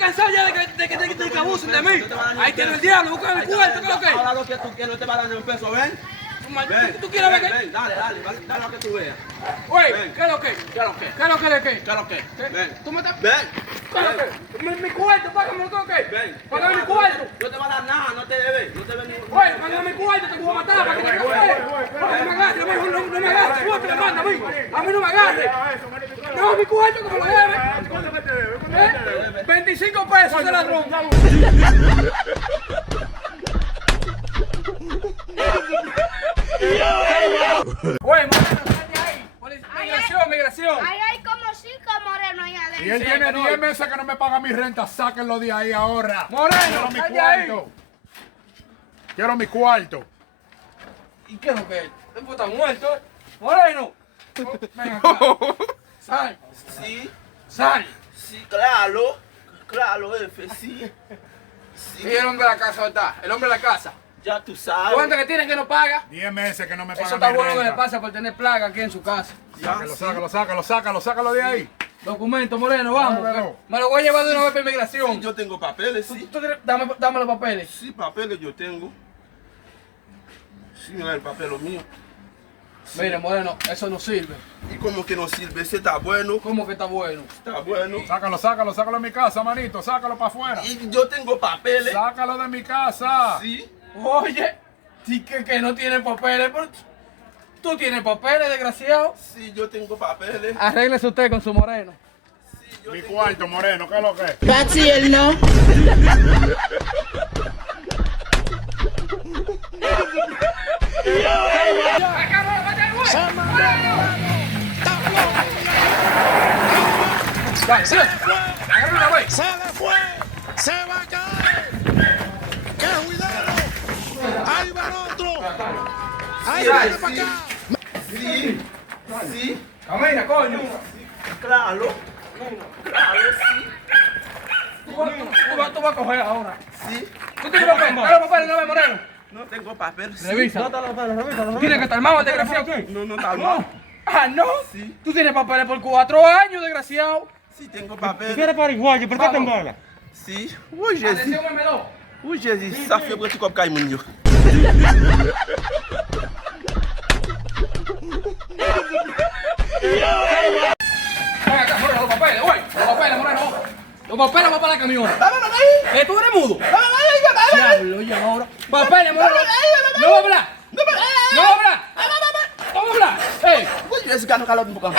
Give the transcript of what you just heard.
cansado ya de que abusen de mí. Ahí tiene el diablo, búscame mi cuarto, ¿qué es lo que? Ahora lo que tú quieres, no te va a dar ni un peso, ven. Ven, ¿Tú quieres ver qué? ven, dale lo que tú veas. Oye, Ven. ¿qué es lo que? ¿Qué es lo que? ¿Qué es lo que de qué? ¿Qué es lo que? Ven. ¿Tú me estás...? Ven. ¿Qué es lo que? Mi cuarto, págame lo que. Ven. Págame mi cuarto. No te va a dar nada, no te debe ningún. Oye, págame mi cuarto, te voy a matar para que te no me agarres, no me agarres, tú te me mandas a mí. A mí no me agarres. No, mi cuarto que me lo debe. 25 pesos de ladrón. Oye, Moreno, salte ahí. Migración. Ahí hay como 5 morenos ahí adentro. Y él tiene 10 meses que no me paga mi renta, sáquenlo de ahí ahora. Moreno, Quiero mi salte ahí. cuarto. Quiero mi cuarto. ¿Y qué es lo que es? Este tipo está muerto. Moreno. Ven acá. Sal. Sí, Sal. sí, claro, jefe, sí. ¿Y el hombre de la casa dónde está? El hombre de la casa. Ya tú sabes. ¿Cuánto que tiene que no paga? 10 meses que no me paga Eso mi está bueno que le renta. pasa por tener plaga aquí en su casa. Sácalo de ahí. Documento, Moreno, vamos. Dámelo. Me lo voy a llevar de una vez para inmigración. Yo tengo papeles, sí. Dame los papeles. Sí, papeles yo tengo. Sí, mira el papel mío. Mire, Moreno, eso no sirve. ¿Y cómo que no sirve? Ese está bueno, ¿Cómo que está bueno? está bueno. Sácalo de mi casa, manito. Sácalo para afuera. Y yo tengo papeles. Sácalo de mi casa. Sí. Oye, sí que no tiene papeles. Pero tú tienes papeles, desgraciado. Sí, yo tengo papeles. Arréglese usted con su Moreno. Sí, yo Mi tengo- cuarto, Moreno, ¿qué es lo que es? Casi él no. Agarra una vez. ¡Se le fue! ¡Se va a caer! ¡Qué cuidado! ¡Ahí va el otro! ¡Ahí Sí, viene sí. para acá! Sí, sí, Camina, coño. claro. Claro, sí. Tú vas a coger ahora. Sí. ¿Tú tienes papel? Dale los papeles, no ves, Moreno. No tengo papel. Sí. Revisa. Tienes que estar armado, desgraciado. No está mal. Ah, no. Sí. Tú tienes papeles por 4 años, desgraciado. Sí, tengo papel. paraguayo, ¿por qué te embolas? Sí. Ui, Jesus. Atención, M2. Ui, Jesus. Essa figura que cai muito. Ven acá, Moreno, los papeles, güey. Los papeles, Moreno. Los papeles van para la camioneta. ¿Tú eres mudo? Diablo, y ahora. Papeles, Moreno. No va a hablar. No va a hablar. No va a hablar. Ey. Ui, Jesus, cara no calado um pouco.